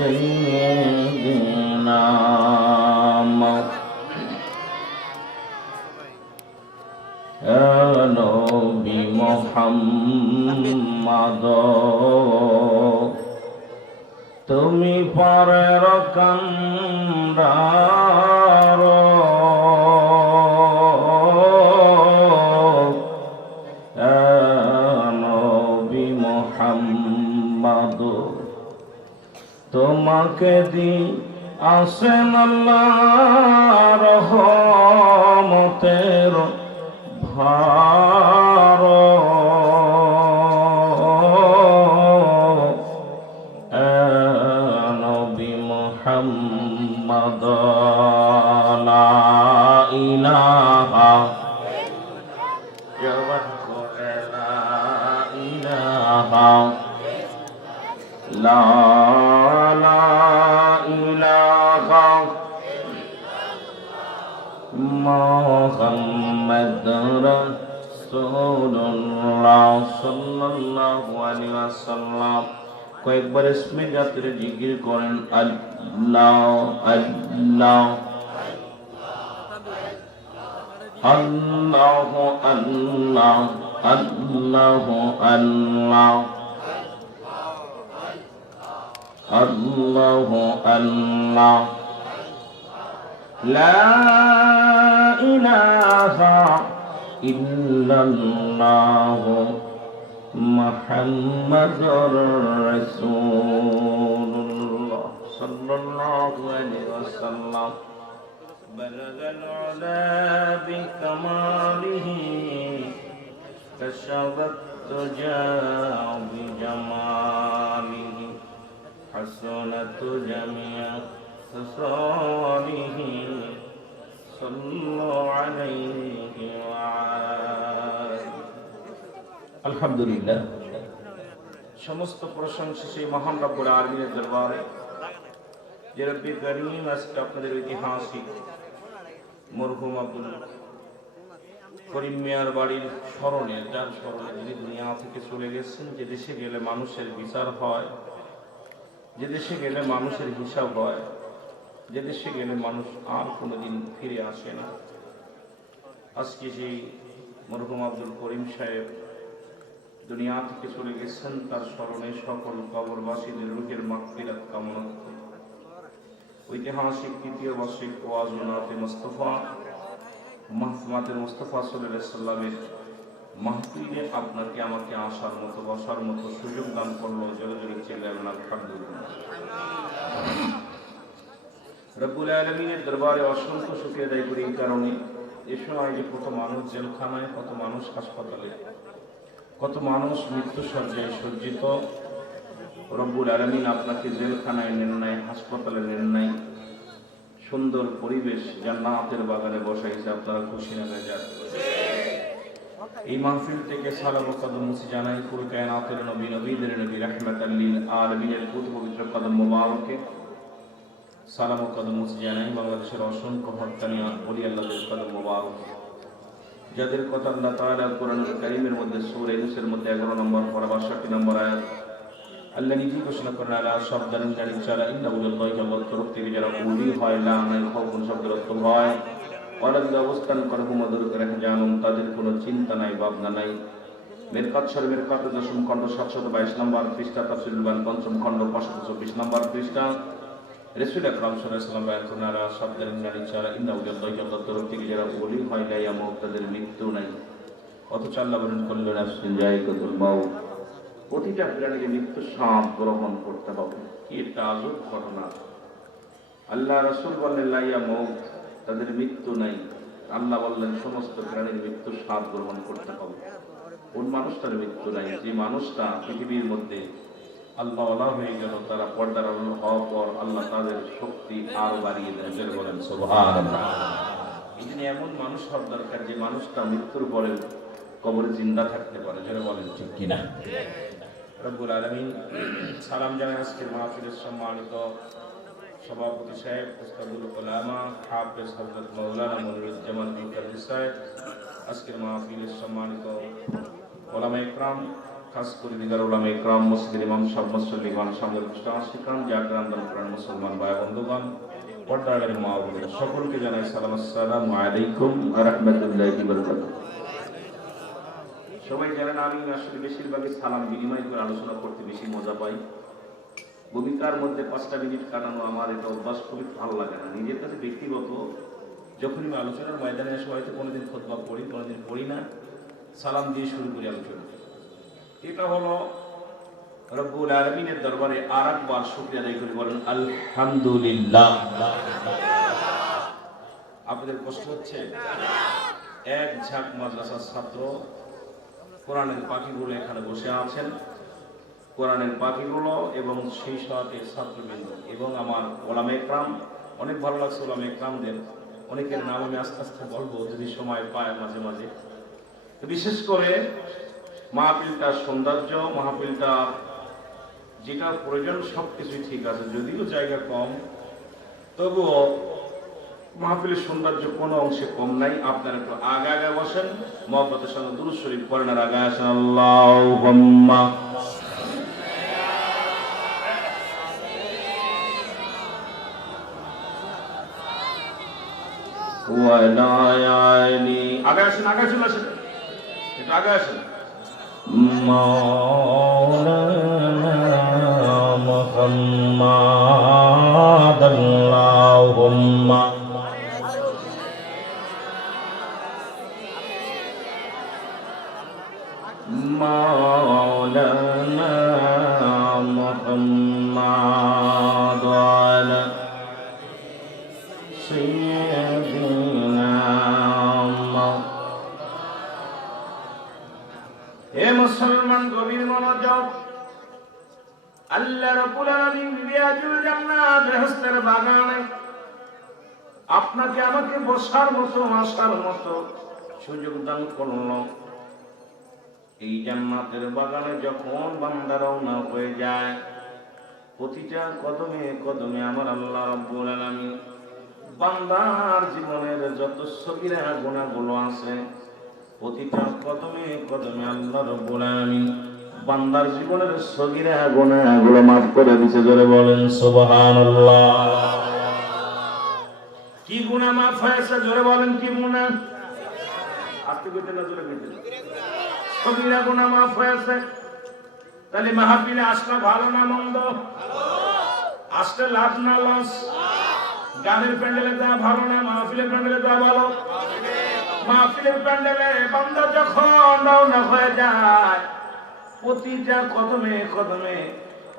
Thank. দি আসেন রহমতের ভার। নবী মোহাম্মদ ইলাহা মোহাম্মদ রাসূলুল্লাহ সাল্লাল্লাহু আলাইহি ওয়াসাল্লাম। কয়েকবার ইসমে জাতের জিকির করেন, আল্লাহ আল্লাহ। আল্লাহ আল্লাহ আল্লাহ আল্লাহ। আল্লাহ আল্লাহ। لا إله إلا الله محمد رسول الله صلى الله عليه وسلم. بلغ العلا بكماله كشف الدجى بجماله حسنت جميع خصاله صلوا عليه وعلى আলহামদুলিল্লাহ সমস্ত প্রশংসা সেই মহান রব্বুল আলমীর দরবারে যে রব্বি করিম আজকে আপনাদের ঐতিহাসিক মরহুম আব্দুল করিম মিয়ার বাড়ির স্মরণে যার স্মরণে যিনি দুনিয়া থেকে চলে গেছেন যে দেশে গেলে মানুষের বিচার হয় যে দেশে গেলে মানুষের হিসাব হয় যে দেশে গেলে মানুষ আর কোনোদিন ফিরে আসে না। আজকে সেই মরহুম আব্দুল করিম সাহেব দুনিয়া থেকে চলে গেছেন, তার স্মরণে সকল কবরবাসীদের রুহের মাকফিরাত কামনা ঐতিহাসিক তৃতীয় বার্ষিক ওয়াজনাতে মোস্তফা মাহফুমাতের মোস্তফা সাল্লামের মাহফিলে আপনাকে আমাকে আসার মতো, বসার মতো সুযোগ দান করল জোরে জোরে চেলে আলহামদুলিল্লাহ রব্বুল আলমিনের দরবারে অসংখ্য সুখে আদায় করি এই কারণে। এ সময় যে কত মানুষ জেলখানায়, কত মানুষ হাসপাতালে, কত মানুষ মৃত্যু সজ্জায় সজ্জিত, রব্বুল আলমিন আপনাকে জেলখানায় নেন নাই, হাসপাতালে নেন নাই। সুন্দর পরিবেশ যার জান্নাতের বাগানে বসাইছে আপনারা খুশি না যান এই মাহফিল থেকে সালাম কদম মুসি জানাই পুরো কায়নাতের নবী, নবীদের নবী রাহমাত আলমিনের পুত পবিত্র কদম মোবারকে। সালাম কদম জানাই বাংলাদেশের অসংখ্য হত্যানিয়া বলি আল্লাহদের কদম মোবারক। যাদের কথা আল্লাহ তাআলা কোরআনুল কারীমের মধ্যে, সূরা ইউনূসের মধ্যে 11 নম্বর পড়া 62 নম্বর আয়াত, আল্লাহ নিজে ঘোষণা করেন, আলা শব্দান জানি চালা ইন্না উল্লাহি আল্লাহর তরফ থেকে যারা উলি হয় লা নাই খবর শব্দের হয় অরাদ্দ অবস্থান করে হুমদুর করে জানুন তাদের কোনো চিন্তা নাই, ভাবনা নাই। মেরকাত শরীফের কাত দশম খণ্ড সাতশত বাইশ নম্বর পৃষ্ঠা তাফসিরুল বান পঞ্চম খণ্ড পাঁচশত চব্বিশ নম্বর পৃষ্ঠা। রসুল আকরাম সাল্লাম বায়াতুনারা শব্দের নারী ছাড়া উল্লাহি আল্লাহর তরফ থেকে যারা উলি হয় নাই আমক তাদের মৃত্যু নাই। অথচ আল্লাহ বলেন করলেন আসলেন জায়গাতুল মাউত। প্রতিটা প্রাণীকে মৃত্যু সাপ গ্রহণ করতে হবে। কি একটা আজব ঘটনা। আল্লাহ রসুল বললেন লাইয়া মৌত তাদের মৃত্যু নাই। আল্লাহ বললেন, সমস্ত প্রাণীর মৃত্যু সাপ গ্রহণ করতে হবে। কোন মানুষটার মৃত্যু নাই? যে মানুষটা পৃথিবীর মধ্যে আল্লাহ হয়ে গেল, তারা পর্দার হওয়ার পর আল্লাহ তাদের শক্তি আরও বাড়িয়ে দেন। এমন মানুষ হওয়ার দরকার যে মানুষটা মৃত্যুর পরে কবরে জিন্দা থাকতে পারে। বলেন, ঠিক কিনা? রব্বুল আলমিন সালাম জানাই আজকের মাহফিলের সম্মানিত সভাপতি সাহেব, উস্তাদুল উলামা, হাফেজ হজরত মনিরুজ্জামান সাহেব, আজকের মাহফিলের সম্মানিত ওলামা ইকরাম খাস করে দিগার ওলামা মুসলিম ইমাম করেন মুসলমান ভাই বন্ধুগণ সকলকে জানাই সালাম, আসসালামু আলাইকুম ওয়া রাহমাতুল্লাহি ওয়া সবাই জানেন, আমি আসলে বেশিরভাগই সালাম বিনিময় করে আলোচনা করতে বেশি মজা পাই। ভূমিকার মধ্যে পাঁচটা মিনিট কাটানো আমার এটা অভ্যাস খুবই ভালো লাগে না। নিজের কাছে ব্যক্তিগত, যখনই আমি আলোচনার ময়দানে এসে হয়তো কোনোদিন খোদবা পড়ি, কোনোদিন পড়ি না, সালাম দিয়ে শুরু করি আলোচনা। এটা হলো রব্বুল আলমিনের দরবারে আর একবার শুক্রিয়া আদায় করে বলেন, আলহামদুলিল্লাহ। আপনাদের কষ্ট হচ্ছে? এক ঝাঁক মাদ্রাসার ছাত্র কোরআনের পাখিগুলো এখানে বসে আছেন। কোরআনের পাখিগুলো এবং সেই সাথে ছাত্রবৃন্দ এবং আমার ওলাম একরাম, অনেক ভালো লাগছে ওলাম একরামদের। অনেকের নাম আমি আস্তে আস্তে বলব, যদি সময় পায় মাঝে মাঝে। বিশেষ করে মাহফিলটার সৌন্দর্য মাহফিলটা যেটা প্রয়োজন সব কিছুই ঠিক আছে, যদিও জায়গা কম, তবুও মাহফিলের সৌন্দর্য কোনো অংশে কম নাই। আপনারা একটু আগে আগে বসেন, মহব্বতের সঙ্গে দুরুদ শরীফ পড়েন আর আগে আসেন। আল্লাহ আগে আসেন আগে আসেন আসেন। একটু আগে আসেন। more. কদমে কদমে আমার আল্লাহ রাব্বুল আলামিন বান্দার জীবনের যত সগিরা গুণাগুলো আছে, প্রতিটা কদমে কদমে আল্লাহ রব্বুল আলামিন বান্দার জীবনের সগিরা গুনাহগুলো মাফ করে দিতে জোরে বলেন সুবহানাল্লাহ। কি গুনাহ মাফ হয়েছে, জোরে বলেন কি গুনাহ? আস্তে কইতে না, জোরে কইতে সগিরা গুনাহ মাফ হয়েছে। তাহলে মাহফিলে আসলে ভালো না মন্দ? আসলে লাভ না লস। গানের প্যান্ডেলে দেওয়া ভালো না, মাহফিলের প্যান্ডেলে দেওয়া ভালো। মাহফিলের প্যান্ডেলে বান্দা যখন রওনা হয়ে যায়, প্রতিটা কদমে কদমে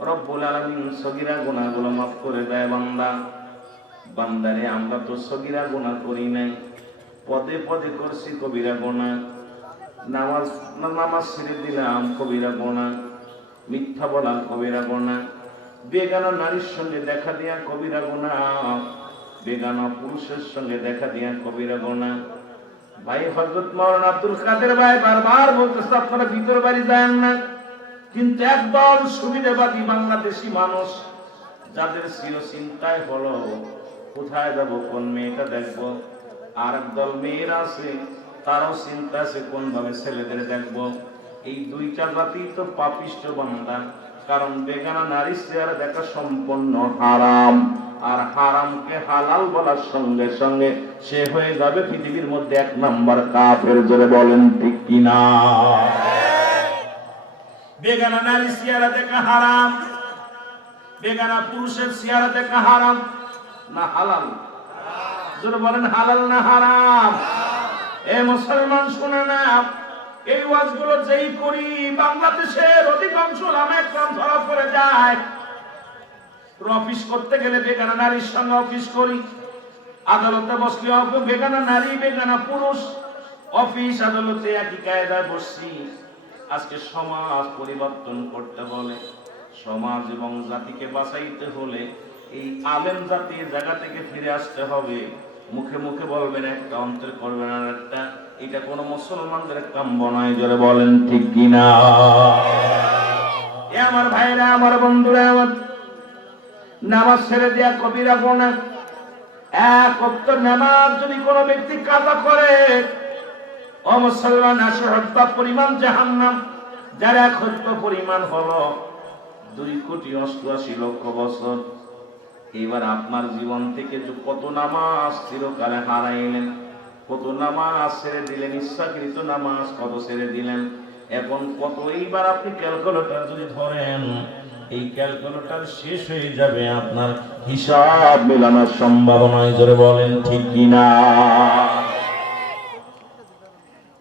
রব্বুল আলামিন সগিরা গুনাহগুলো মাফ করে দেয় বান্দা। বান্দারে, আমরা তো সগিরা গুনাহ করি নাই। পদে পদে করছি কবিরা গুনাহ। নামাজ নামাজ ছেড়ে দিলাম কবিরা গুনাহ। মিথ্যা বলা কবিরা গুনাহ। বেগানা নারীর সঙ্গে দেখা দিয়া কবিরা গোনা। বেগানা পুরুষের সঙ্গে দেখা দিয়া কবিরা গোনা। ভাই হজরত মৌলানা আব্দুল কাদের ভাই বারবার বলতেছে, আপনারা ভিতর বাড়ি যান না। কিন্তু একদল সুবিধাবাদী বাংলাদেশি মানুষ যাদের ছিল চিন্তায় হলো, কোথায় যাব, কোন মেয়েটা দেখব? আর একদল মেয়েরা আছে, তারও চিন্তা আছে, কোন ভাবে ছেলেদের দেখব? এই দুইটা জাতি তো পাপিষ্ট বান্দা। কারণ বেগানা নারী চেহারা দেখা সম্পূর্ণ হারাম। আর হারামকে হালাল বলার সঙ্গে সঙ্গে সে হয়ে যাবে পৃথিবীর মধ্যে এক নাম্বার কাফের, জোরে বলেন ঠিক কিনা? বেগানা নারী চেহারা দেখা হারাম, বেগানা পুরুষের চেহারা দেখা হারাম, না হালাল? জোরে বলেন হালাল না হারাম? এ মুসলমান শুনে না এই ওয়াজগুলো যেই করি, বাংলাদেশের অধিকাংশ লামের কম ধরা পড়ে যায়। অফিস করতে গেলে বেগানা নারীর সঙ্গে অফিস করি। আদালতে বসলে বেগানা নারী, বেগানা পুরুষ। অফিস, আদালতে একই কায়দায় বসছি। আজকে সমাজ পরিবর্তন করতে বলে। সমাজ এবং জাতিকে বাঁচাইতে হলে এই আলেম জাতি এই জায়গা থেকে ফিরে আসতে হবে। মুখে মুখে বলবেন, একটা অন্তরে করবেন আর একটা এটা কোনো মুসলমানদের কাম্য নয়, জোরে বলেন ঠিক কিনা? আমার ভাইরা, আমার বন্ধুরা, আমার নামাজ ছেড়ে দেয়া কবিরা গোনা। এক অক্ত নামাজ যদি কোনো ব্যক্তি কাজা করে, ও মুসলমান আসে হত্যা পরিমাণ জাহান্নাম, যার এক হত্য পরিমাণ হলো দুই কোটি অষ্টআশি লক্ষ বছর। এবার আপনার জীবন থেকে কত নামাজ চিরকালে হারাইলেন কত নামাজ ছেড়ে দিলেন, ইচ্ছাকৃত নামাজ কত ছেড়ে দিলেন? এখন কত, এইবার আপনি ক্যালকুলেটর যদি ধরেন, এই ক্যালকুলেটর শেষ হয়ে যাবে, আপনার হিসাব মেলানোর সম্ভাবনায় জোরে বলেন, ঠিক কিনা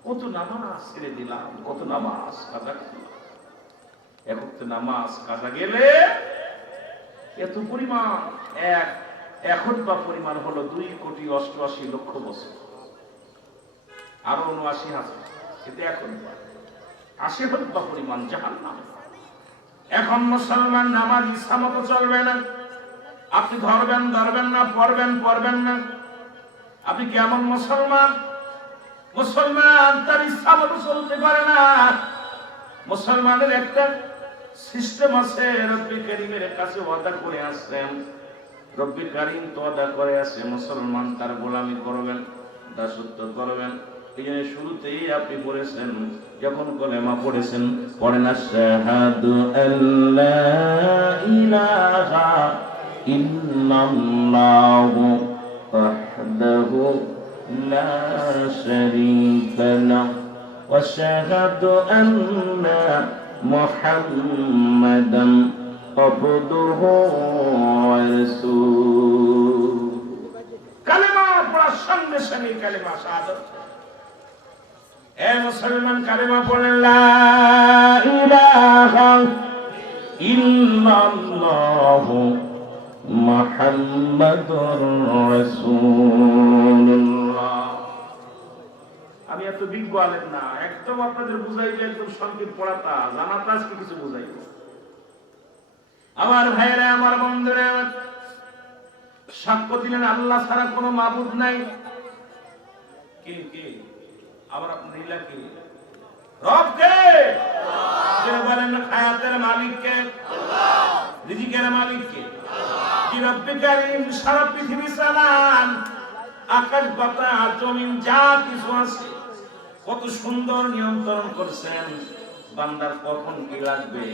কত নামাজ ছেড়ে দিলাম, কত নামাজ কাজা এখন তো নামাজ কাজা গেলে এত পরিমাণ, এক, এখন বা পরিমাণ হলো দুই কোটি অষ্টআশি লক্ষ বছর। আরও উনআশি হাজার। কিন্তু এখন আশি বা পরিমাণ জাহান নাম এখন মুসলমান নামাজ ইচ্ছা মতো চলবে না। আপনি ধরবেন ধরবেন না, পড়বেন পড়বেন না। আপনি কেমন মুসলমান? মুসলমান তার ইচ্ছা মতো চলতে পারে না। মুসলমানের একটা সিস্টেম আছে, রব্বি করিমের কাছে ওয়াদা করে আসছেন। রব্বি কারিম তো ওয়াদা করে আছে মুসলমান তার গোলামি করবেন, দাসত্ব করবেন। এই জন্য শুরুতেই আপনি পড়েছেন, যখন কলেমা পড়েছেন, পড়েন, আশহাদু আল্লা ইলাহা ইল্লাল্লাহু ওয়াহদাহু লা শারীকা লাহু ওয়া আশহাদু আন্না মুহাম্মাদান আবদুহু ওয়া রাসূলুহু। কালেমা পড়ার সঙ্গে সঙ্গে কালেমা শাহাদাত। এ মুসলমান কালেমা পড়েন, লা ইলাহা ইল্লাল্লাহু মুহাম্মাদুর রাসূলুল্লাহ। আমি এত বিজ্ঞ আলেন না, একদম আপনাদের বুঝাই যে একদম সংকেত পড়াতা জানাতা আজকে কিছু বুঝাইব আমার ভাইরা আমার বন্ধুরা, সাক্ষ্য দিলেন, আল্লাহ ছাড়া কোনো মাবুদ নাই। কে কে? আবার আপনি নীলা কে? রব বলেন হায়াতের মালিক কে রিজিকের মালিক কে কি কারীম সারা পৃথিবী চালান? আকাশ জমিন, যা কিছু আছে। কত সুন্দর নিয়ন্ত্রণ করছেন। বান্দার কখন কি লাগবে?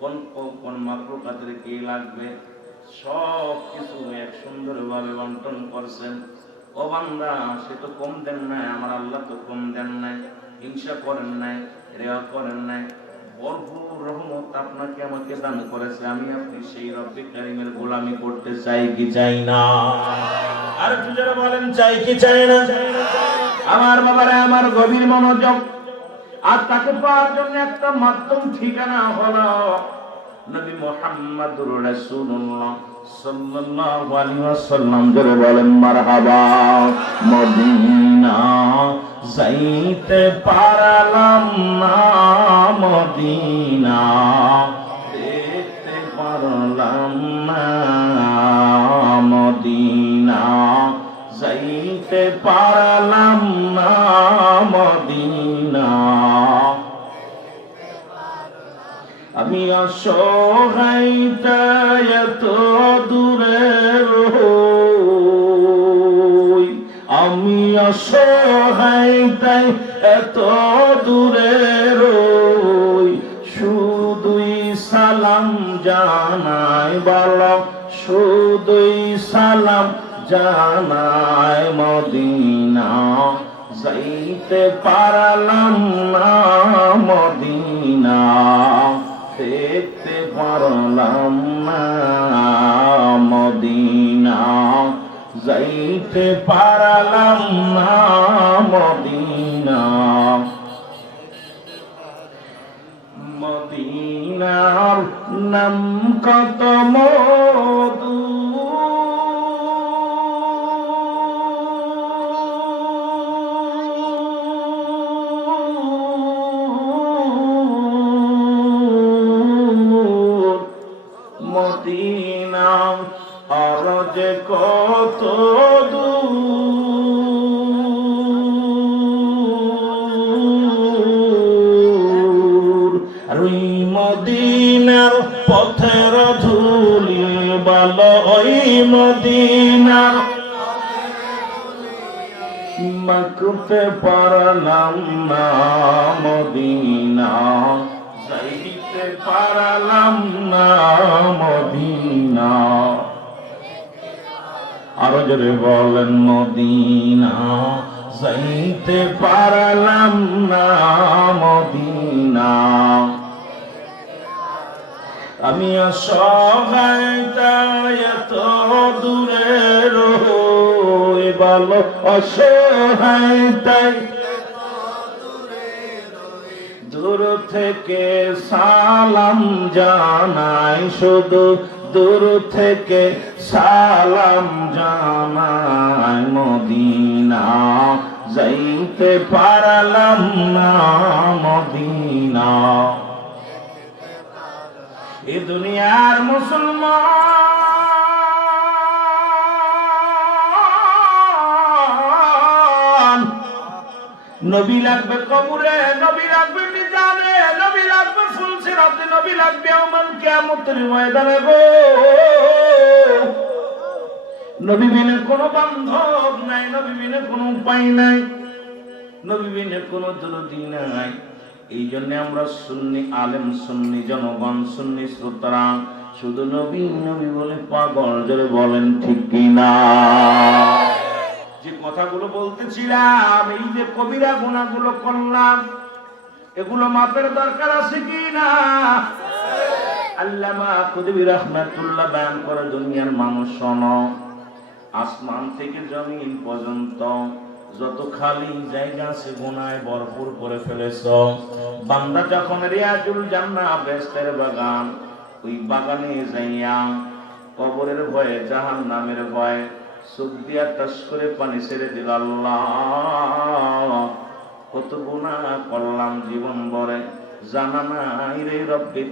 কোন কোন মাত্রকাদের কি লাগবে? সব কিছু এক সুন্দরভাবে বন্টন করছেন। ও বান্দা, সে তো কম দেন নাই, আমার আল্লাহ তো কম দেন নাই, হিংসা করেন নাই, রেওয়া করেন নাই। ভরপুর রহমত আপনাকে আমাকে দান করেছে, আমি আপনি সেই রব্বি কারিমের গোলামি করতে চাই কি চাই না। আর একটু যারা বলেন, চাই কি চাই না? আমার বাবারা, আমার গভীর মনোযোগ। আর তাকে পাওয়ার জন্য একটা মাধ্যম ঠিকানা হলো নবী মুহাম্মদুর রাসূলুল্লাহ। সাল্লাল্লাহু আলাইহি ওয়াসাল্লাম জোরে বলেন, মারহাবা, মদিনা, যাইতে পারলাম না, মদিনা দেখতে পারলাম না, মদিনা, যাইতে পারলাম না, মদিনা আমি অসহায়তা এত দূরে রই। আমি অসহায়তাই এত দূরে রই। শুধুই সালাম জানাই বল শুধুই সালাম জানাই মদিনা। যাইতে পারলাম না মদিনা পারলাম না। ওই মদিনার মাকুতে পারলাম না মদিনা। পারলাম না মদিনা। আরও জোরে বলেন মদিনা। যাইতে পারলাম না মদিনা। আমি দূরে রই বলো, অসহায়তায়। দূর থেকে সালাম জানাই, শুধু দূর থেকে সালাম জানাই, মদিনা যাইতে পারলাম না, মদিনা। এ দুনিয়ার মুসলমান। নবী লাগবে কবরে, নবী লাগবে মিজানে, নবী লাগবে ফুলসিরাতে নবী লাগবে আমার কিয়ামতের ময়দানে গো। নবী বিনে কোনো বান্ধব নাই, নবী বিনে কোনো উপায় নাই, নবী বিনে কোনো দরদি নাই। এই জন্য আমরা সুন্নি আলেম, সুন্নি জনগণ, সুন্নি শ্রোতারা শুধু নবী নবী বলে পাগল জোরে বলেন ঠিক কিনা। যে কথাগুলো বলতেছিলাম, এই যে কবিরা গুণাগুলো করলাম, এগুলো মাপের দরকার আছে কি না আল্লামা কুতুবী রহমাতুল্লাহ বয়ান করে, দুনিয়ার মানুষ শোনো, আসমান থেকে জমিন পর্যন্ত যত খালি জায়গা আছে গুনায় ভরপুর করে ফেলেছ। বান্দা যখন রিয়াজুল জান্না বেস্তের বাগান, ওই বাগানে যাইয়া কবরের ভয়ে জাহান নামের ভয়ে চোখ দিয়া টাস করে পানি দিল কত গুণা করলাম জীবন বরে জানা নাই রে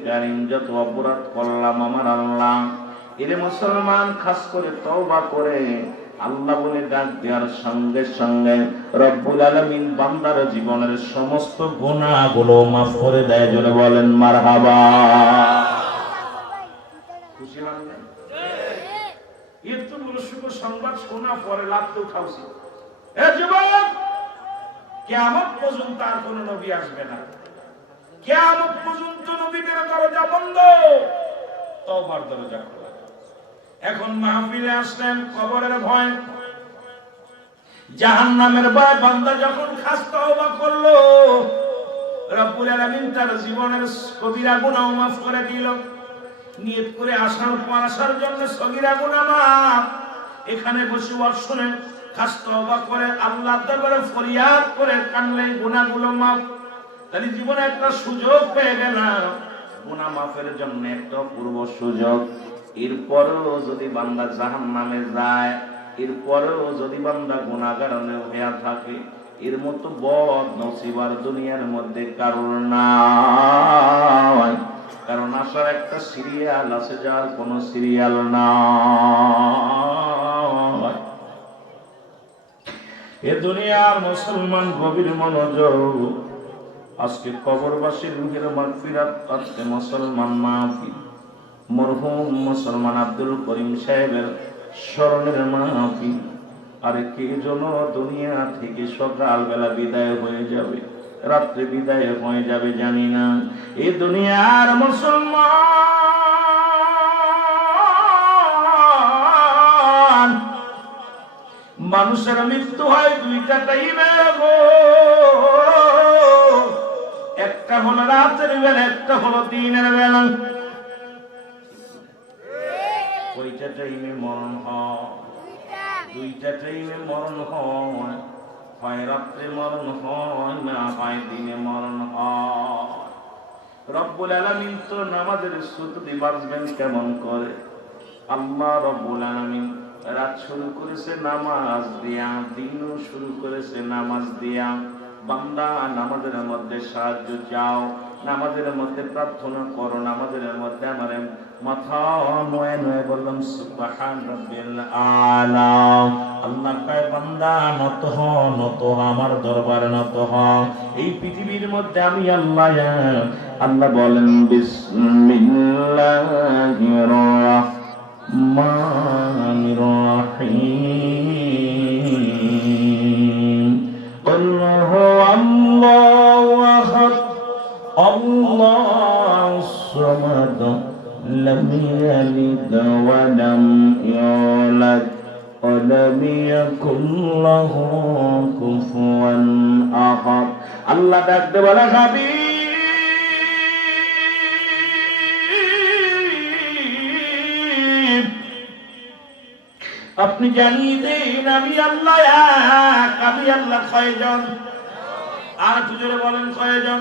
কারিম, যত অপরাধ করলাম আমার আল্লাহ। এরে মুসলমান, খাস করে তওবা করে আল্লাহ বলে ডাক দেওয়ার সঙ্গে সঙ্গে রব্বুল আলামিন বান্দার জীবনের সমস্ত গুনাহগুলো মাফ করে দেয় জন্য বলেন খুশি লাগলেন এত বড় সংবাদ শোনা পরে লাভ তো উঠাউছি এ কেয়ামত পর্যন্ত আর কোন নবী আসবে না। কেয়ামত পর্যন্ত নবীদের দরজা বন্ধ। তওবার দরজা এখন মাহফিলে আসলেন কবরের ভয়। জাহান্নামের ভয়, বান্দা যখন খাস তওবা করল তার জীবনের কবিরা গুনাহ মাফ করে দিল। নিয়ত করে আসার পর আসার জন্য সগিরা গুনাহ মাফ। এখানে বসে ওয়াজ শুনে খাস তওবা করে আল্লাহ দরবারে ফরিয়াদ করে কানলে গুনাহগুলো মাফ। তাহলে জীবনে একটা সুযোগ পেয়ে গেলাম। গুনাহ মাফের জন্য একটা পূর্ব সুযোগ। এরপরেও যদি বান্দা জাহান নামে যায়, এরপরেও যদি বান্দা গুণাগার হইয়া থাকে, এর মতো বদ নসিবার দুনিয়ার মধ্যে কারণ নাই। কারণ আসার একটা সিরিয়াল আছে, যার কোনো সিরিয়াল না এ দুনিয়ার মুসলমান গভীর মনোযোগ, আজকে কবরবাসীর রুহের মাগফিরাত আজকে মুসলমান মাহফিল মরহুম মুসলমান আব্দুল করিম সাহেবের স্মরণের মাহফিল। আরে কে যেন দুনিয়া থেকে সকালবেলা বিদায় হয়ে যাবে, রাত্রে বিদায় হয়ে যাবে জানি না। এই দুনিয়ার মুসলমান, মানুষের মৃত্যু হয় দুইটা টাইমে গো। একটা হলো রাতের বেলা, একটা হলো দিনের বেলা। কয়টা টাইমে মরণ হয়। দুইটা। টাইমে মরণ হয়। হয় রাত্রে মরণ হয় না হয় দিনে মরণ হয়। রব্বুল আলামিন তো নামাজের শ্রুতি বাঁচবেন কেমন করে? আল্লাহ রব্বুল আলামিন রাত শুরু করেছে নামাজ দিয়া দিনও শুরু করেছে নামাজ দিয়া। বান্দা, নামাজের মধ্যে সাহায্য চাও, নামাজের মধ্যে প্রার্থনা করো, নামাজের মধ্যে আমার নয় বললাম আল্লাহ বান্দা, নত আমার হ। এই পৃথিবীর মধ্যে আমি আল্লাহ الله أحد الله الصمد لم يلد ولم يولد ولم يكن له كفوا أحد আল্লাহ ডাকতে বলে হাবিব আপনি জানিয়ে দেন আমি আল্লাহ এক আমি আল্লাহ কয়জন আর দুজনে বলেন কয়জন?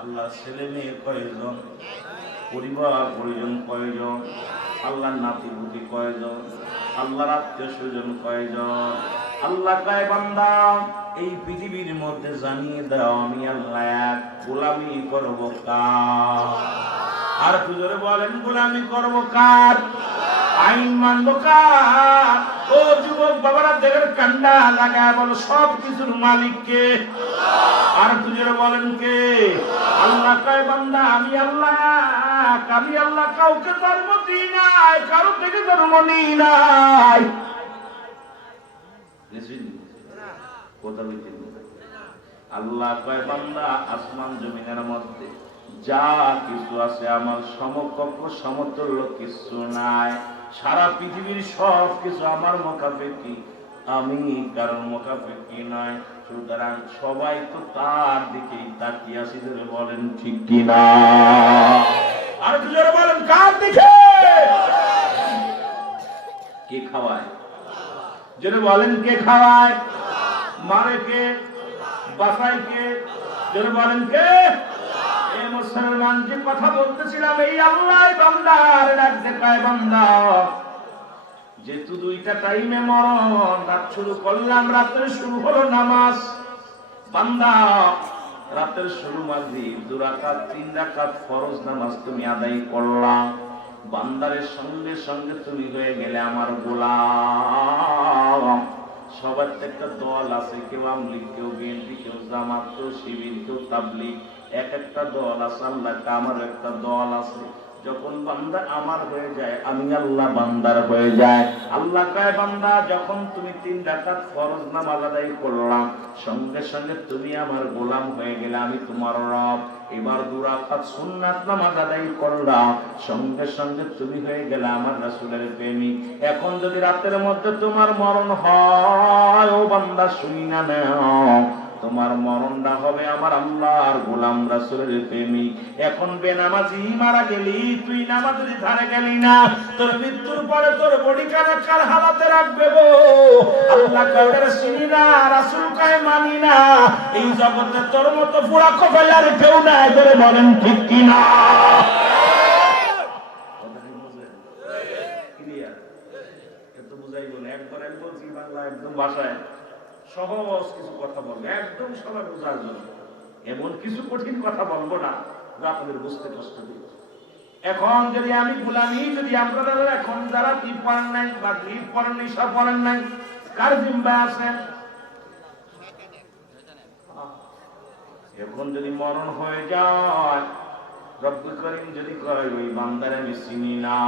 আল্লাহ ছেলে মেয়ে কয়জন? পরিবার পরিজন কয়জন? আল্লাহ নাতি বুটি কয়জন? আল্লাহর আত্মীয় স্বজন কয়জন? আল্লাহ কয়, বান্দা, এই পৃথিবীর মধ্যে জানিয়ে দাও, আমি আল্লাহ এক, গোলামি করব কার? আর দুজনে বলেন, গোলামি করব কার? আইন কার ও যুবক বাবারা দেবের কান্ডা লাগায় বলো সব কিছুর মালিককে। আর দুজনে বলেন কে? আল্লাহ কয়, বান্দা, আমি আল্লাহ আমি আল্লাহ কাউকে ধর্ম দিই নাই, কারও থেকে ধর্ম নিই নাই। আল্লাহ কয়, বান্দা, আসমান জমিনের মধ্যে যা কিছু আছে, আমার সমকক্ষ, সমতুল্য কিছু নাই। সারা পৃথিবীর সব কিছু আমার মোকাফেকি আমি কারণ মোকাফেকি নয়। সুতরাং সবাই তো তার দিকেই তাকিয়ে আসি ধরে বলেন, ঠিক কিনা আর বলেন, কার দিকে? কে খাওয়ায়? যেন বলেন, কে খাওয়ায়? মারে কে? বাসায় কে? যেন বলেন, কে? মুসলমান যে কথা বলতেছিলাম, এই আল্লাহ বান্দার ডাকতে পায় বান্দা যেহেতু দুইটা টাইমে মরণ, রাত শুরু করলাম, রাত্রে শুরু হলো নামাজ। বান্দা, রাতের শুরু মাঝি দু রাকাত, তিন রাকাত ফরজ নামাজ তুমি আদায় করলাম বান্দারের সঙ্গে সঙ্গে তুমি হয়ে গেলে আমার গোলাম। সবার একটা দল আছে, কেউ আমলিগ কেউ বিএনপি, কেউ জামাত, কেউ শিবির, কেউ তাবলিগ। এক একটা দল আছে আল্লাহ আমার একটা দল আছে। যখন বান্দা আমার হয়ে যায়, আমি আল্লাহ বান্দার হয়ে যায়। আল্লাহ কয়, বান্দা, যখন তুমি তিন রাকাত ফরজ নামাজ আদায় করলাম সঙ্গে সঙ্গে তুমি আমার গোলাম হয়ে গেলে আমি তোমার রব। এবার দু রাকাত সুন্নাত নামাজ আদায় করলাম সঙ্গে সঙ্গে তুমি হয়ে গেলে আমার রাসূলের প্রেমিক এখন যদি রাতের মধ্যে তোমার মরণ হয়, ও বান্দা শুনি না। নাও তোমার মরণটা হবে আমার আল্লাহর গোলাম রাসূলের প্রেমিক এখন বেনামাজি মারা গেলি, তুই নামাজের ধারে গেলি না। তোর মৃত্যুর পরে তোর বডি কারা হালাতে রাখবে গো? আল্লাহ কয়ে শুনি না, রাসূল কয়, মানি না। এই জগতে তোর মতো পুরা কপাল কেউ নাই তোরে বলেন ঠিক কি না ক্লিয়ার এত বুঝাইব না। একবার একদম ভাষায় সহজ কিছু কথা বলব, একদম সবাই বোঝার জন্য। এমন কিছু কঠিন কথা বলব না, যা আপনাদের বুঝতে কষ্ট দিবে। এখন যদি আমি গুলামি, যদি আপনারা এখন যারা কি পড়েন নাই বা লিপ পড়েন নাই, সব পড়েন নাই, কার জিম্বা আছে? এখন যদি মরণ হয়ে যায়, রব্বুল করিম যদি কয়, ওই বান্দারে আমি চিনি না।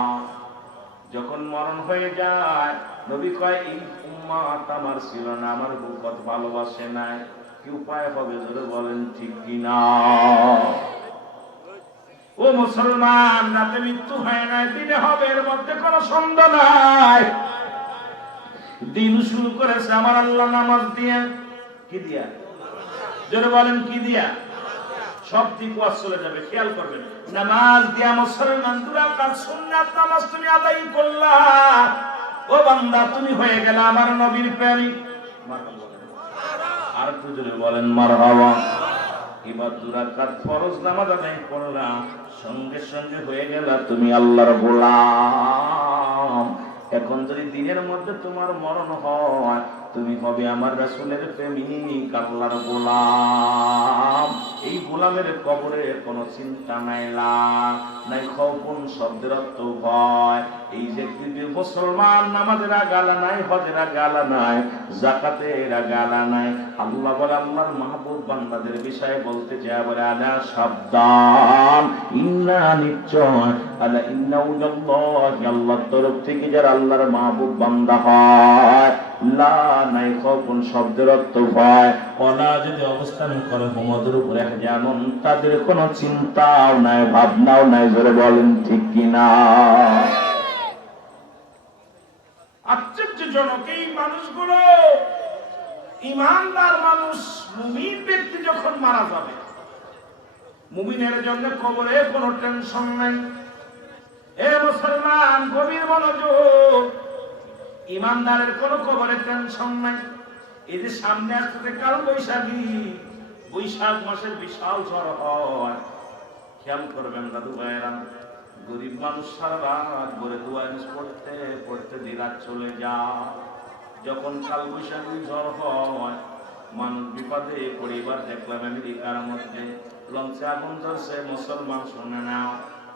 যখন মরণ হয়ে যায় নবী কয়, এই উম্মাত আমার ছিল না, আমার বুকত ভালোবাসে নাই। কি উপায় হবে যদি বলেন ঠিক কিনা? ও মুসলমান, রাতে মৃত্যু হয় নাই, দিনে হবে, এর মধ্যে কোনো সন্দেহ নাই। দিন শুরু করেছে, আমার আল্লাহ নামাজ দিয়ে। কি দিয়া? জোরে বলেন, কি দিয়া? সব দিক ওয়াজ চলে যাবে, খেয়াল করবেন। নামাজ দিয়া মুসলমান দুরা কাজ সুন্নাত নামাজ তুমি আদায় করলা। ও বান্দা, তুমি হয়ে গেলে আমার নবীর প্রেমিক আর একটু বলেন, মারহাবা। এবার দুরাকাত ফরজ নামাজ আদায় করলাম, সঙ্গে সঙ্গে হয়ে গেল তুমি আল্লাহর গোলাম। এখন যদি দিনের মধ্যে তোমার মরণ হয় তুমি হবে আমার রাসূলের প্রেমিক, আল্লাহর গোলাম। এই গোলামের কবরে কোনো চিন্তা নাই নাই খৌফুন শব্দের অর্থ ভয়। এই যে মুসলমান, নামাজের গালা নাই, হজের গালা নাই জাকাতের গালা নাই। আল্লাহ বলে, আল্লাহর মাহবুব বান্দাদের বিষয়ে বলতে যায় বলে, আলা সাবধান, ইন্না নিশ্চয়, আলা ইন্না উজাল্লাহি আল্লাহর তরফ থেকে যারা আল্লাহর মাহবুব বান্দা হয় শব্দের অর্থ ভয়। যদি অবস্থান করে উপরে, যেমন তাদের চিন্তাও নাই, ভাবনাও নাই বলেন ঠিক কিনা? আশ্চর্যজনক এই মানুষগুলো। ইমানদার মানুষ, মুমিন ব্যক্তি যখন মারা যাবে, মুমিনের জন্য কবরে কোনো টেনশন নাই। এ মুসলমান, গভীর মনোযোগ। ইমানদারের কোনো কবরে টেনশন নাই। এই যে সামনে আসতে কাল বৈশাখী। বৈশাখ মাসের বিশাল ঝড় হয়। খেয়াল করবেন দাদু ভাইয়েরা, গরিব মানুষ সারা রাত ভরে দুয়ারিস পড়তে পড়তে দিরাত চলে যা যখন কাল বৈশাখী ঝড় হয়, মানুষ বিপদে পরিবার দেখলাম আমেরিকার মধ্যে। লঞ্চে আগুন ধরছে মুসলমান শুনে নাও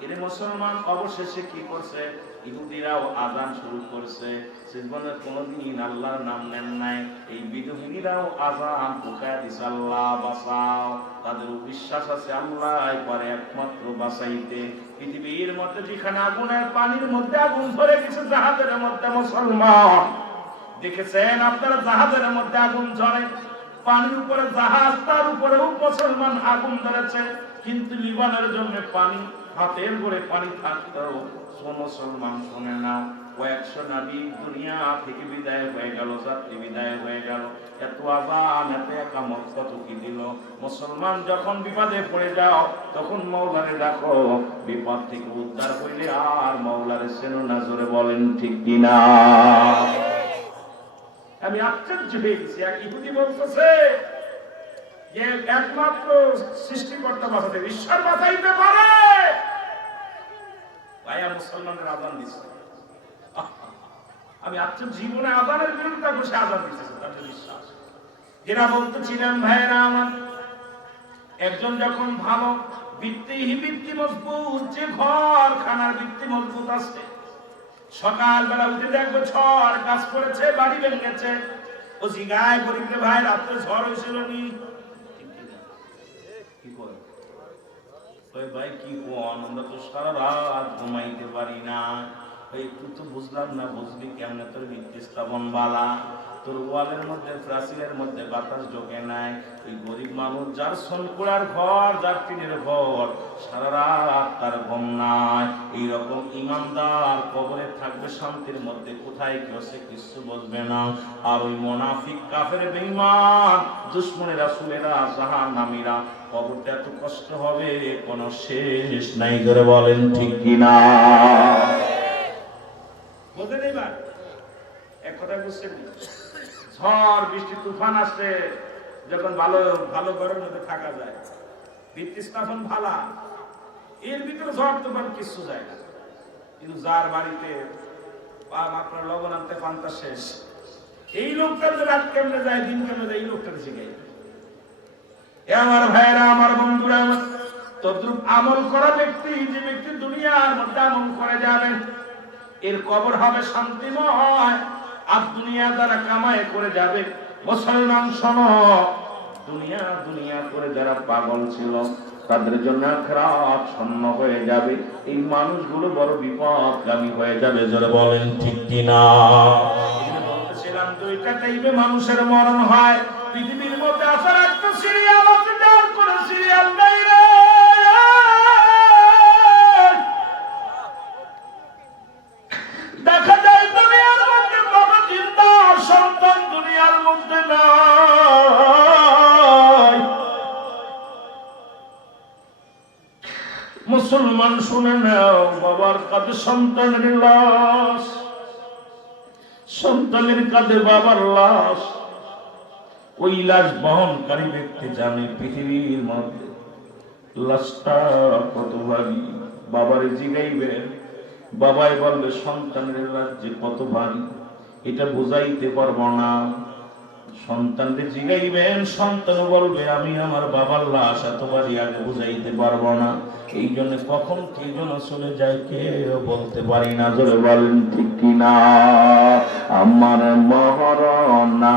এর মুসলমান অবশেষে কি করছে? ইহুদিরাও আজান শুরু করছে। জীবনে কোনোদিন আল্লাহর নাম নেন নাই। এই বিধুহীরাও আজান পোকায় দিছে, আল্লাহ তাদের বিশ্বাস আছে আল্লাহ পারে একমাত্র বাঁচাইতে। পৃথিবীর মধ্যে যেখানে আগুনের পানির মধ্যে আগুন ধরে গেছে, জাহাজের মধ্যে মুসলমান। দেখেছেন আপনারা জাহাজের মধ্যে আগুন ঝরে পানির উপরে জাহাজ, তার উপরেও মুসলমান আগুন ধরেছে। কিন্তু লিবানের জন্য পানি, হাতের করে পানি থাকতেও মুসলমান শুনে নাও কয়েকশো নাবি দুনিয়া থেকে বিদায় হয়ে গেল যাত্রী বিদায় হয়ে গেল এত আজান এত একামত কত কি দিল মুসলমান যখন বিপদে পড়ে যাও তখন মৌলারে ডাকো বিপদ থেকে উদ্ধার হইলে আর মৌলারে সেনো না জোরে বলেন ঠিক কিনা। আমি আশ্চর্য হয়ে গেছি, এক ইহুদি বলতেছে যে, একমাত্র সৃষ্টিকর্তা বাঁচাতে, ঈশ্বর বাঁচাইতে পারে। ভাইয়া মুসলমানের আজান দিচ্ছে। আমি আশ্চর্য জীবনে আজানের বিরুদ্ধে বসে আজান দিতেছে তাদের বিশ্বাস। এরা বলতেছিলেন, ভাইয়েরা আমার, একজন যখন ভালো বৃত্তি মজবুত, যে ঘর খানার মজবুত আছে, সকালবেলা উঠে দেখব ঝড়, গাছ পড়েছে, বাড়ি ভেঙেছে। ও জিগায় ভাই, রাত্রে ঝড় হয়েছিল নি? ভাই, কি কোন আমরা তো সারা রাত ঘুমাইতে পারি না। একটু তো বুঝলাম না বুঝলি কেমনে তোর ভিত্তি স্থাপন বালা? তোর ওয়ালের মধ্যে, প্রাচীরের মধ্যে বাতাস ঢোকে নাই। ওই গরিব মানুষ, যার সনকুড়ার ঘর, যার টিনের ঘর, সারা রাত তার ঘুম নাই। এইরকম ইমানদার কবরে থাকবে, শান্তির মধ্যে কোথায় কি হচ্ছে কিছু বুঝবে না। আর ওই মোনাফিক, কাফের, বেঈমান, দুশ্মনের রাসূলেরা জাহান্নামীরা, কবরটা এত কষ্ট হবে, কোন শেষ নাই করে বলেন, ঠিক কিনা বোঝেন এবার এক কথা বুঝছেন? ঝড়, বৃষ্টি, তুফান আসছে যখন ভালো ভালো ঘরের মধ্যে থাকা যায় ভিত্তি স্থাপন ভালা, এর ভিতরে ঝড়, তুফান কিছু যায় না। কিন্তু যার বাড়িতে আপনার লবণ আনতে পান্তা শেষ, এই লোকটার যে রাত কেমনে যায়, দিন কেমনে যায়, এই লোকটার শিখাই এ আমার ভাইয়েরা, আমার বন্ধুরা, তদ্রুপ আমল করা ব্যক্তি, যে ব্যক্তি দুনিয়ার মধ্যে আমল করে যাবেন এর কবর হবে শান্তিময়। আর দুনিয়া দ্বারা কামায় করে যাবে মুসলমান শোনো দুনিয়া দুনিয়া করে যারা পাগল ছিল তাদের জন্য আখরাত শূন্য হয়ে যাবে। এই মানুষগুলো বড় বিপদগামী হয়ে যাবে যারা বলেন ঠিক কিনা? বলতেছিলাম দুইটা টাইপে মানুষের মরণ হয় পৃথিবীর মধ্যে আসার মুসলমান শুনে নাও বাবার কাঁধে সন্তানের লাশ সন্তানের কাঁধে বাবার লাশ। ওই লাশ বহনকারী ব্যক্তি জানে পৃথিবীর মধ্যে লাশটা কত ভারী। বাবারে জিগাইবেন বাবাই বলবে, সন্তানের লাশ যে কত ভারী, এটা বুঝাইতে পারব না। সন্তানকে জিগাইবেন, সন্তান বলবে, আমি আমার বাবার লাশ এতবারই আগে বুঝাইতে পারব না। এই জন্য কখন কে যেন চলে যায় কেউ বলতে পারি না। জোরে বলেন, ঠিক কিনা আমার মহরণা